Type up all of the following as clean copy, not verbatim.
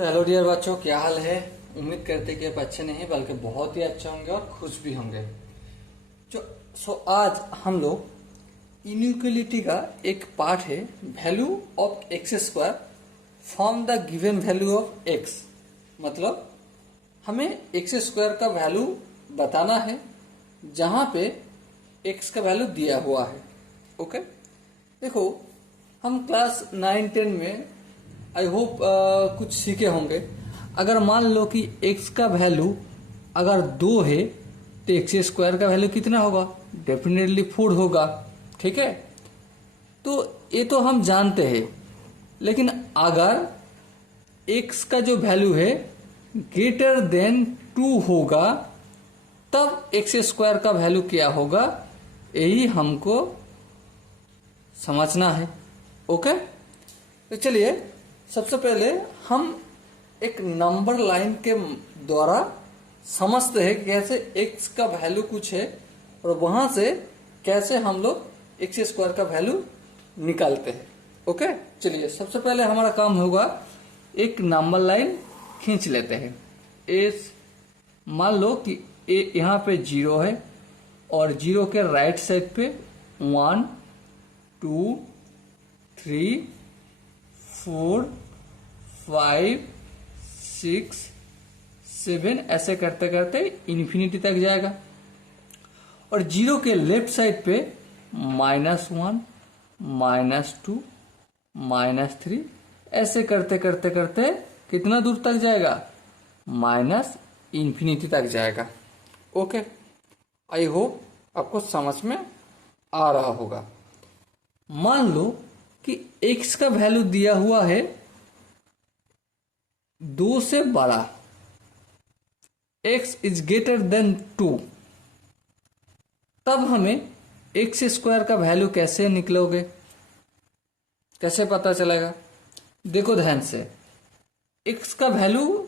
तो hello dear बच्चों, क्या हाल है। उम्मीद करते कि आप अच्छे नहीं बल्कि बहुत ही अच्छे होंगे और खुश भी होंगे। आज हम लोग इनइक्वालिटी का एक पार्ट है, value of x square from the given value of x. मतलब हमें एक्स स्क्वायर का वैल्यू बताना है जहां पे एक्स का वैल्यू दिया हुआ है। ओके, देखो हम क्लास 9-10 में आई होप कुछ सीखे होंगे। अगर मान लो कि x का वैल्यू अगर 2 है तो एक्स स्क्वायर का वैल्यू कितना होगा? डेफिनेटली 4 होगा। ठीक है, तो ये तो हम जानते हैं, लेकिन अगर x का जो वैल्यू है ग्रेटर देन 2 होगा तब एक्स स्क्वायर का वैल्यू क्या होगा, यही हमको समझना है। ओके, तो चलिए सबसे पहले हम एक नंबर लाइन के द्वारा समझते हैं कि कैसे x का वैल्यू कुछ है और वहां से कैसे हम लोग एक्स स्क्वायर का वैल्यू निकालते हैं। ओके, चलिए सबसे पहले हमारा काम होगा, एक नंबर लाइन खींच लेते हैं। मान लो कि यहाँ पे 0 है और 0 के राइट साइड पे 1 2 3 4 5 6 7 ऐसे करते करते इन्फिनिटी तक जाएगा। और 0 के लेफ्ट साइड पे -1 -2 -3 ऐसे करते करते करते कितना दूर तक जाएगा? इन्फिनिटी तक जाएगा। ओके, आई होप आपको समझ में आ रहा होगा। मान लो कि x का वैल्यू दिया हुआ है 2 से बड़ा, x इज ग्रेटर देन 2, तब हमें एक्स स्क्वायर का वैल्यू कैसे निकलोगे, कैसे पता चलेगा? देखो ध्यान से, x का वैल्यू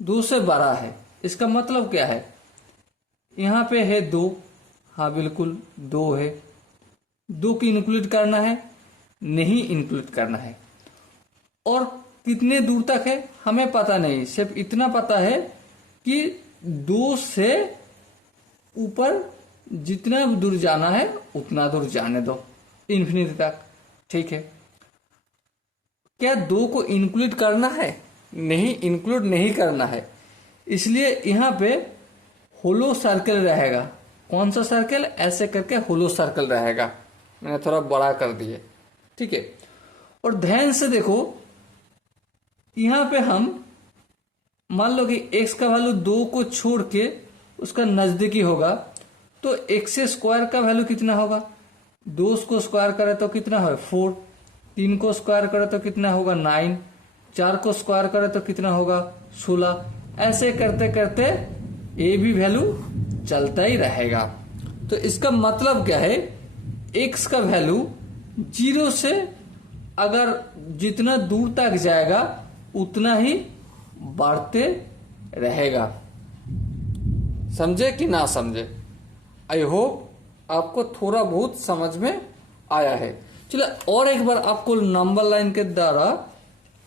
2 से बड़ा है, इसका मतलब क्या है? यहां पे है 2, हाँ बिल्कुल 2 है। 2 की इंक्लूड करना है? नहीं इंक्लूड करना है। और कितने दूर तक है हमें पता नहीं, सिर्फ इतना पता है कि 2 से ऊपर जितना दूर जाना है उतना दूर जाने दो, इन्फिनिटी तक। ठीक है, क्या 2 को इंक्लूड करना है? नहीं, इंक्लूड नहीं करना है, इसलिए यहां पे होलो सर्कल रहेगा। कौन सा सर्कल? ऐसे करके होलो सर्कल रहेगा। मैंने थोड़ा बड़ा कर दिए। ठीक है, और ध्यान से देखो, यहां पे हम मान लो कि x का वैल्यू 2 को छोड़ के उसका नजदीकी होगा, तो एक्स स्क्वायर का वैल्यू कितना होगा? 2 को स्क्वायर करे तो कितना है? 4। 3 को स्क्वायर करे तो कितना होगा? 9। 4 को स्क्वायर करे तो कितना होगा? 16। ऐसे करते करते ये भी वैल्यू चलता ही रहेगा। तो इसका मतलब क्या है? x का वैल्यू 0 से अगर जितना दूर तक जाएगा उतना ही बढ़ते रहेगा। समझे कि ना समझे? आई होप आपको थोड़ा बहुत समझ में आया है। चलो और एक बार आपको नंबर लाइन के द्वारा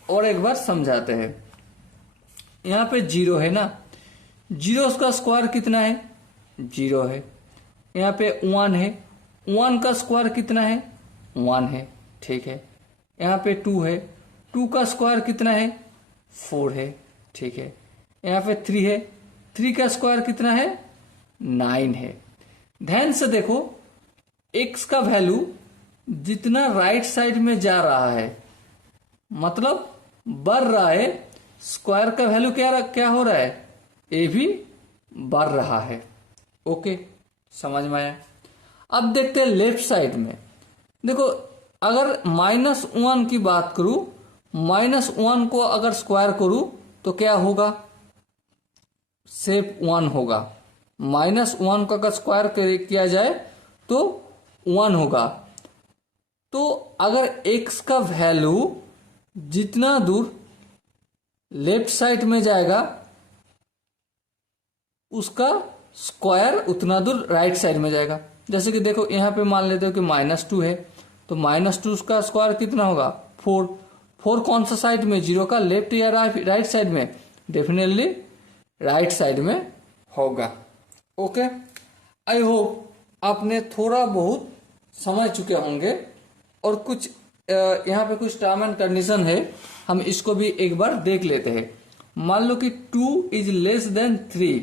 और एक बार समझाते हैं। यहाँ पे 0 है ना, 0 का स्क्वायर कितना है? 0 है। यहाँ पे 1 है, 1 का स्क्वायर कितना है? 1 है। ठीक है, यहाँ पे 2 है, 2 का स्क्वायर कितना है? 4 है। ठीक है, यहाँ पे 3 है, 3 का स्क्वायर कितना है? 9 है। ध्यान से देखो, x का वैल्यू जितना राइट साइड में जा रहा है, मतलब बढ़ रहा है, स्क्वायर का वैल्यू क्या हो रहा है? ये भी बढ़ रहा है। ओके, समझ में आया? अब देखते हैं लेफ्ट साइड में। देखो, अगर -1 की बात करूं, -1 को अगर स्क्वायर करूं तो क्या होगा? सिर्फ 1 होगा। -1 का अगर स्क्वायर किया जाए तो 1 होगा। तो अगर x का वैल्यू जितना दूर लेफ्ट साइड में जाएगा उसका स्क्वायर उतना दूर राइट साइड में जाएगा। जैसे कि देखो, यहाँ पे मान लेते हो कि -2 है, तो -2 का स्क्वायर कितना होगा? 4। 4 कौन सा साइड में, 0 का लेफ्ट या राइट साइड में, डेफिनेटली राइट साइड में होगा। ओके, आई होप आपने थोड़ा बहुत समझ चुके होंगे। और कुछ यहाँ पे कुछ टर्म एंड कंडीशन है, हम इसको भी एक बार देख लेते हैं। मान लो कि 2 इज लेस देन 3,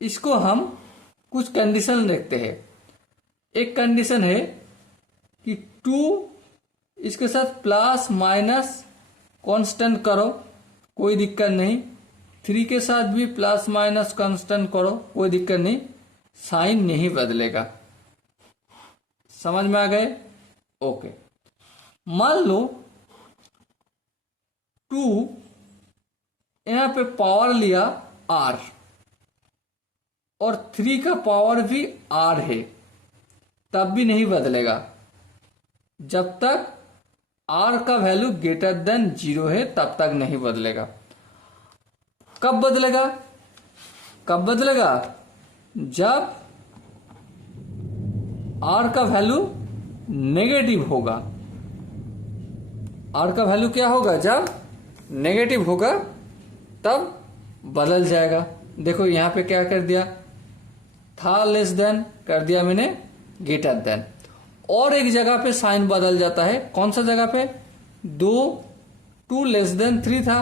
इसको हम कुछ कंडीशन देखते हैं। एक कंडीशन है कि 2 इसके साथ प्लस माइनस कांस्टेंट करो, कोई दिक्कत नहीं। 3 के साथ भी प्लस माइनस कांस्टेंट करो, कोई दिक्कत नहीं, साइन नहीं बदलेगा। समझ में आ गए? ओके, मान लो 2 यहां पे पावर लिया r और 3 का पावर भी r है, तब भी नहीं बदलेगा। जब तक r का वैल्यू ग्रेटर देन 0 है तब तक नहीं बदलेगा। कब बदलेगा? कब बदलेगा? जब r का वैल्यू नेगेटिव होगा। r का वैल्यू क्या होगा? जब नेगेटिव होगा तब बदल जाएगा। देखो यहां पे क्या कर दिया, था लेस देन कर दिया मैंने ग्रेटर देन। और एक जगह पे साइन बदल जाता है। कौन सा जगह पे? 2 लेस देन 3 था,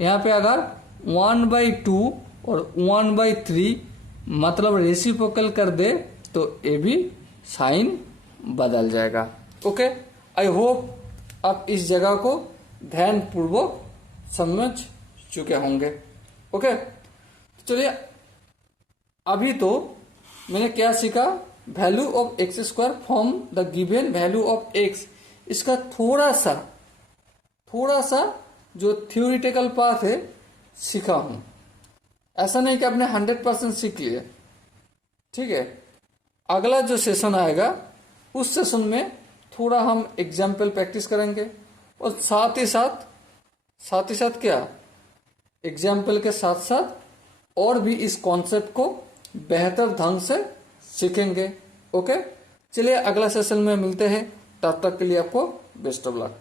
यहां पे अगर 1/2 और 1/3 मतलब रेसिप्रोकल कर दे तो ये भी साइन बदल जाएगा। ओके, आई होप आप इस जगह को ध्यान पूर्वक समझ चुके होंगे। ओके, चलिए अभी तो मैंने क्या सीखा, value of x square from the given value of x. इसका थोड़ा सा जो थ्योरिटिकल पार्ट है सीखा हूं। ऐसा नहीं कि आपने 100% सीख लिया, ठीक है। अगला जो सेशन आएगा उस सेशन में थोड़ा हम एग्जाम्पल प्रैक्टिस करेंगे और साथ ही साथ क्या, एग्जाम्पल के साथ साथ और भी इस कॉन्सेप्ट को बेहतर ढंग से सीखेंगे। ओके, चलिए अगला सेशन में मिलते हैं, तब तक के लिए आपको बेस्ट ऑफ लक।